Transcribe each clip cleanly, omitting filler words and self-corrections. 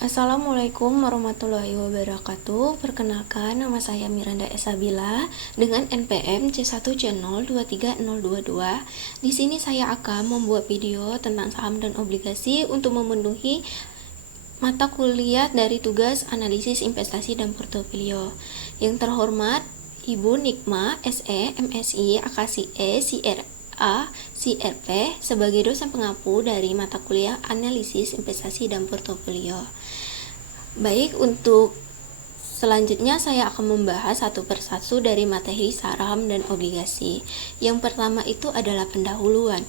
Assalamualaikum warahmatullahi wabarakatuh. Perkenalkan, nama saya Miranda Esabila dengan NPM C1C023022. Di sini saya akan membuat video tentang saham dan obligasi untuk memenuhi mata kuliah dari tugas analisis investasi dan portofolio. Yang terhormat Ibu Nikma SE, MSI, AKSIE, CRP sebagai dosen pengampu dari mata kuliah analisis investasi dan portofolio. Baik, untuk selanjutnya saya akan membahas satu persatu dari materi saham dan obligasi. Yang pertama itu adalah pendahuluan.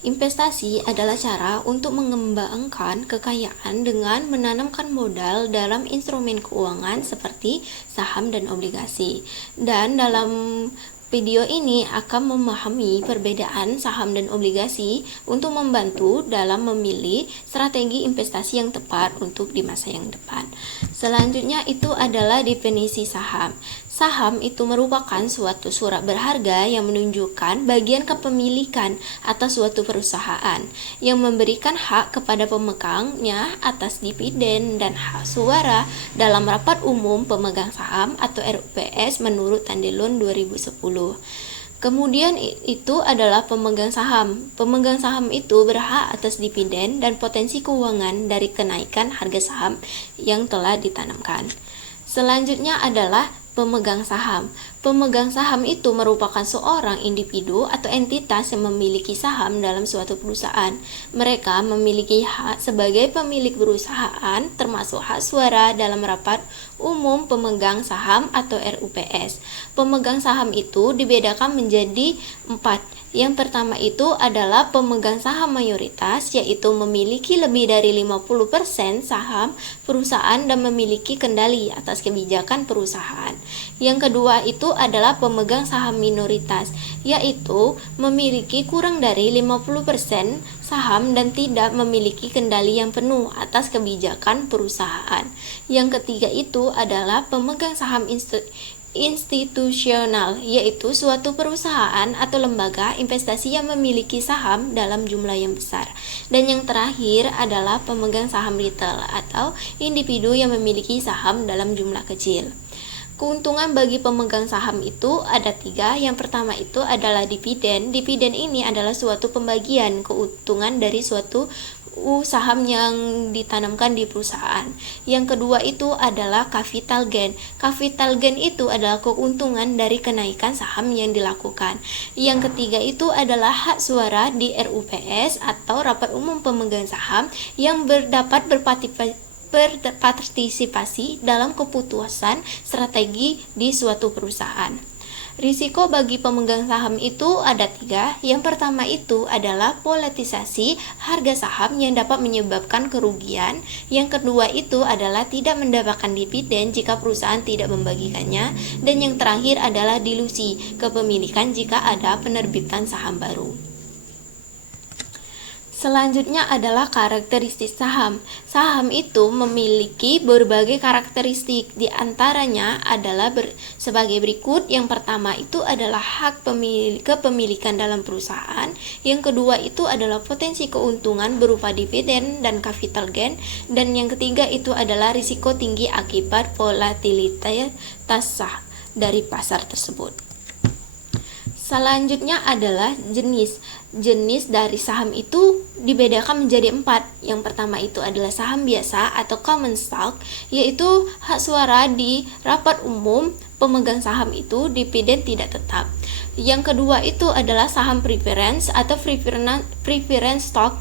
Investasi adalah cara untuk mengembangkan kekayaan dengan menanamkan modal dalam instrumen keuangan seperti saham dan obligasi. Dan dalam video ini akan memahami perbedaan saham dan obligasi untuk membantu dalam memilih strategi investasi yang tepat untuk di masa yang depan. Selanjutnya itu adalah definisi saham. Saham itu merupakan suatu surat berharga yang menunjukkan bagian kepemilikan atas suatu perusahaan yang memberikan hak kepada pemegangnya atas dividen dan hak suara dalam rapat umum pemegang saham atau RUPS menurut Tandelon 2010. Kemudian itu adalah pemegang saham. Pemegang saham itu berhak atas dividen dan potensi keuangan dari kenaikan harga saham yang telah ditanamkan. Selanjutnya adalah pemegang saham. Pemegang saham itu merupakan seorang individu atau entitas yang memiliki saham dalam suatu perusahaan. Mereka memiliki hak sebagai pemilik perusahaan, termasuk hak suara dalam rapat umum pemegang saham atau RUPS. Pemegang saham itu dibedakan menjadi 4. Yang pertama itu adalah pemegang saham mayoritas, yaitu memiliki lebih dari 50% saham perusahaan dan memiliki kendali atas kebijakan perusahaan. Yang kedua itu adalah pemegang saham minoritas, yaitu memiliki kurang dari 50% saham dan tidak memiliki kendali yang penuh atas kebijakan perusahaan. Yang ketiga itu adalah pemegang saham institusional, yaitu suatu perusahaan atau lembaga investasi yang memiliki saham dalam jumlah yang besar. Dan yang terakhir adalah pemegang saham retail atau individu yang memiliki saham dalam jumlah kecil. Keuntungan bagi pemegang saham itu ada 3. Yang pertama itu adalah dividen. Dividen ini adalah suatu pembagian keuntungan dari suatu saham yang ditanamkan di perusahaan. Yang kedua itu adalah capital gain. Capital gain itu adalah keuntungan dari kenaikan saham yang dilakukan. Yang ketiga itu adalah hak suara di RUPS atau rapat umum pemegang saham yang dapat berpartisipasi dalam keputusan strategi di suatu perusahaan. Risiko bagi pemegang saham itu ada 3. Yang pertama itu adalah volatilasi harga saham yang dapat menyebabkan kerugian. Yang kedua itu adalah tidak mendapatkan dividen jika perusahaan tidak membagikannya. Dan yang terakhir adalah dilusi kepemilikan jika ada penerbitan saham baru. Selanjutnya adalah karakteristik saham. Saham itu memiliki berbagai karakteristik, di antaranya adalah sebagai berikut. Yang pertama itu adalah hak kepemilikan dalam perusahaan. Yang kedua itu adalah potensi keuntungan berupa dividen dan capital gain. Dan yang ketiga itu adalah risiko tinggi akibat volatilitas saham dari pasar tersebut. Selanjutnya adalah jenis. Jenis dari saham itu dibedakan menjadi 4. Yang pertama itu adalah saham biasa atau common stock, yaitu hak suara di rapat umum pemegang saham itu, dividen tidak tetap. Yang kedua itu adalah saham preference atau preference stock,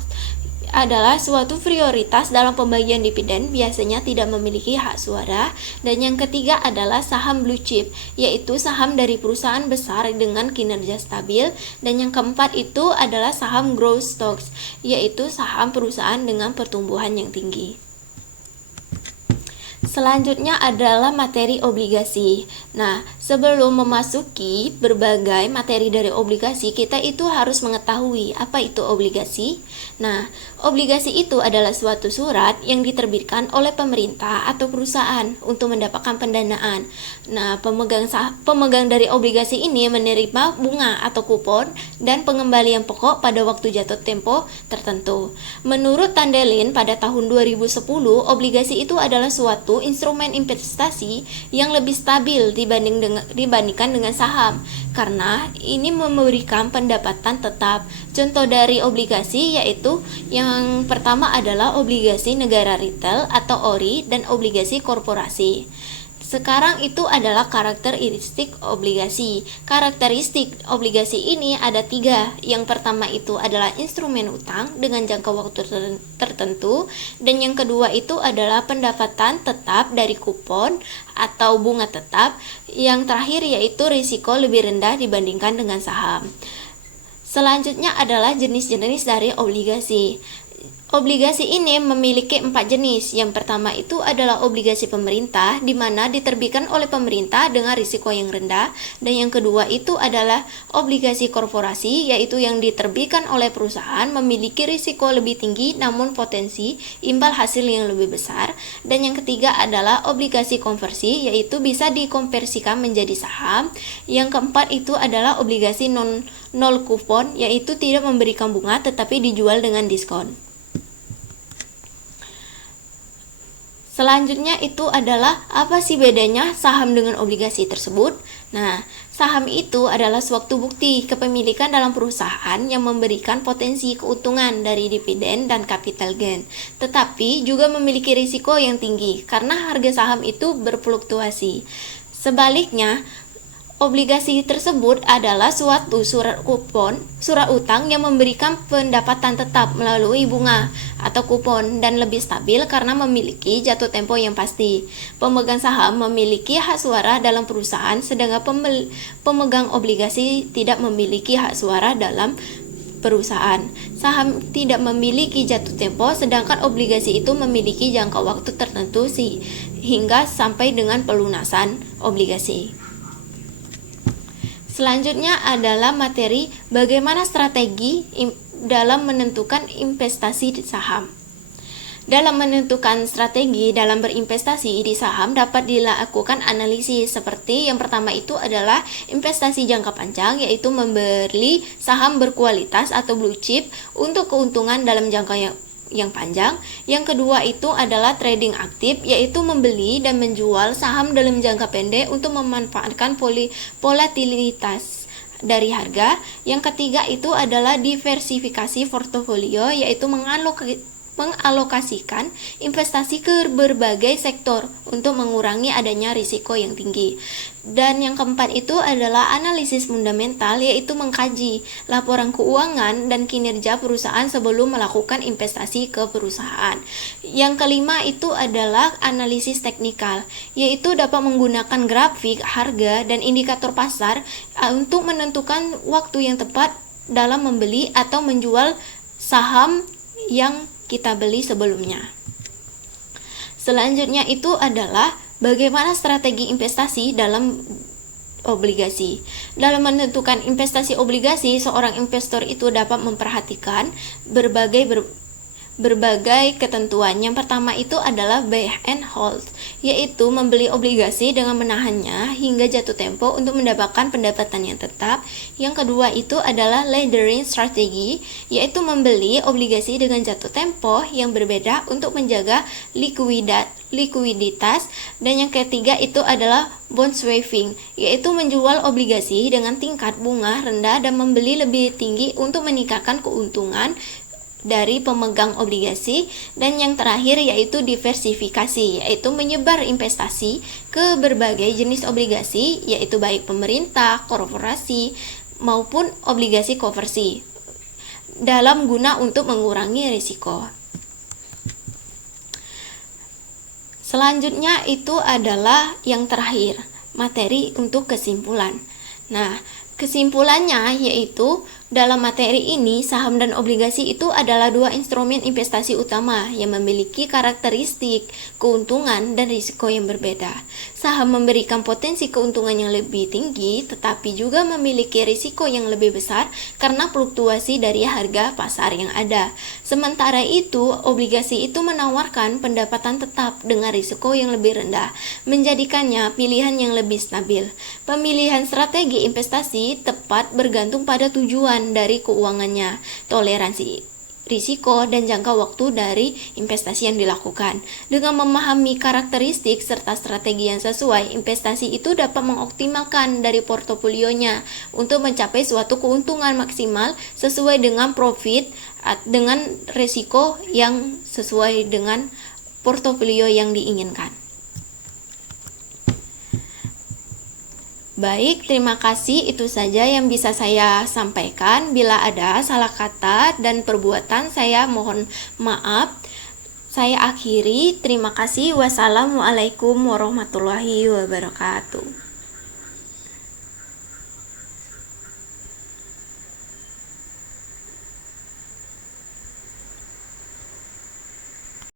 adalah suatu prioritas dalam pembagian dividen, biasanya tidak memiliki hak suara. Dan yang ketiga adalah saham blue chip, yaitu saham dari perusahaan besar dengan kinerja stabil. Dan yang keempat itu adalah saham growth stocks, yaitu saham perusahaan dengan pertumbuhan yang tinggi. Selanjutnya adalah materi obligasi. Nah, sebelum memasuki berbagai materi dari obligasi, kita itu harus mengetahui apa itu obligasi. Nah, obligasi itu adalah suatu surat yang diterbitkan oleh pemerintah atau perusahaan untuk mendapatkan pendanaan. Nah, pemegang dari obligasi ini menerima bunga atau kupon dan pengembalian pokok pada waktu jatuh tempo tertentu. Menurut Tandelin pada tahun 2010, obligasi itu adalah suatu instrumen investasi yang lebih stabil dibandingkan dengan saham karena ini memberikan pendapatan tetap. Contoh dari obligasi yaitu yang pertama adalah obligasi negara retail atau ORI dan obligasi korporasi. Sekarang itu adalah karakteristik obligasi. Karakteristik obligasi ini ada 3. Yang pertama itu adalah instrumen utang dengan jangka waktu tertentu, dan yang kedua itu adalah pendapatan tetap dari kupon atau bunga tetap. Yang terakhir yaitu risiko lebih rendah dibandingkan dengan saham. Selanjutnya adalah jenis-jenis dari obligasi. Obligasi ini memiliki 4 jenis. Yang pertama itu adalah obligasi pemerintah, di mana diterbitkan oleh pemerintah dengan risiko yang rendah. Dan yang kedua itu adalah obligasi korporasi, yaitu yang diterbitkan oleh perusahaan memiliki risiko lebih tinggi namun potensi imbal hasil yang lebih besar. Dan yang ketiga adalah obligasi konversi, yaitu bisa dikonversikan menjadi saham. Yang keempat itu adalah obligasi nol kupon, yaitu tidak memberikan bunga tetapi dijual dengan diskon. Selanjutnya itu adalah apa sih bedanya saham dengan obligasi tersebut? Nah, saham itu adalah suatu bukti kepemilikan dalam perusahaan yang memberikan potensi keuntungan dari dividen dan capital gain, tetapi juga memiliki risiko yang tinggi karena harga saham itu berfluktuasi. Sebaliknya, obligasi tersebut adalah suatu surat utang yang memberikan pendapatan tetap melalui bunga atau kupon dan lebih stabil karena memiliki jatuh tempo yang pasti. Pemegang saham memiliki hak suara dalam perusahaan, sedangkan pemegang obligasi tidak memiliki hak suara dalam perusahaan. Saham tidak memiliki jatuh tempo, sedangkan obligasi itu memiliki jangka waktu tertentu hingga sampai dengan pelunasan obligasi. Selanjutnya adalah materi bagaimana strategi dalam menentukan investasi di saham. Dalam menentukan strategi dalam berinvestasi di saham dapat dilakukan analisis seperti yang pertama itu adalah investasi jangka panjang, yaitu membeli saham berkualitas atau blue chip untuk keuntungan dalam jangka yang panjang. Yang kedua itu adalah trading aktif, yaitu membeli dan menjual saham dalam jangka pendek untuk memanfaatkan volatilitas dari harga. Yang ketiga itu adalah diversifikasi portofolio, yaitu mengalokasikan investasi ke berbagai sektor untuk mengurangi adanya risiko yang tinggi. Dan yang keempat itu adalah analisis fundamental, yaitu mengkaji laporan keuangan dan kinerja perusahaan sebelum melakukan investasi ke perusahaan. Yang kelima itu adalah analisis teknikal, yaitu dapat menggunakan grafik harga dan indikator pasar untuk menentukan waktu yang tepat dalam membeli atau menjual saham yang kita beli sebelumnya. Selanjutnya itu adalah bagaimana strategi investasi dalam obligasi. Dalam menentukan investasi obligasi, seorang investor itu dapat memperhatikan berbagai ketentuan. Yang pertama itu adalah buy and hold, yaitu membeli obligasi dengan menahannya hingga jatuh tempo untuk mendapatkan pendapatan yang tetap. Yang kedua itu adalah laddering strategy, yaitu membeli obligasi dengan jatuh tempo yang berbeda untuk menjaga likuiditas. Dan yang ketiga itu adalah bond swapping, yaitu menjual obligasi dengan tingkat bunga rendah dan membeli lebih tinggi untuk meningkatkan keuntungan dari pemegang obligasi. Dan yang terakhir yaitu diversifikasi, yaitu menyebar investasi ke berbagai jenis obligasi, yaitu baik pemerintah, korporasi maupun obligasi konversi dalam guna untuk mengurangi risiko. Selanjutnya itu adalah yang terakhir, materi untuk kesimpulan. Nah, kesimpulannya yaitu Dalam materi ini, saham dan obligasi itu adalah dua instrumen investasi utama yang memiliki karakteristik, keuntungan, dan risiko yang berbeda. Saham memberikan potensi keuntungan yang lebih tinggi, tetapi juga memiliki risiko yang lebih besar karena fluktuasi dari harga pasar yang ada. Sementara itu, obligasi itu menawarkan pendapatan tetap dengan risiko yang lebih rendah, menjadikannya pilihan yang lebih stabil. Pemilihan strategi investasi tepat bergantung pada tujuan dari keuangannya, toleransi risiko, dan jangka waktu dari investasi yang dilakukan. Dengan memahami karakteristik serta strategi yang sesuai, investasi itu dapat mengoptimalkan dari portofolionya untuk mencapai suatu keuntungan maksimal sesuai dengan profit dengan risiko yang sesuai dengan portofolio yang diinginkan. Baik, terima kasih. Itu saja yang bisa saya sampaikan. Bila ada salah kata dan perbuatan, saya mohon maaf. Saya akhiri. Terima kasih. Wassalamualaikum warahmatullahi wabarakatuh.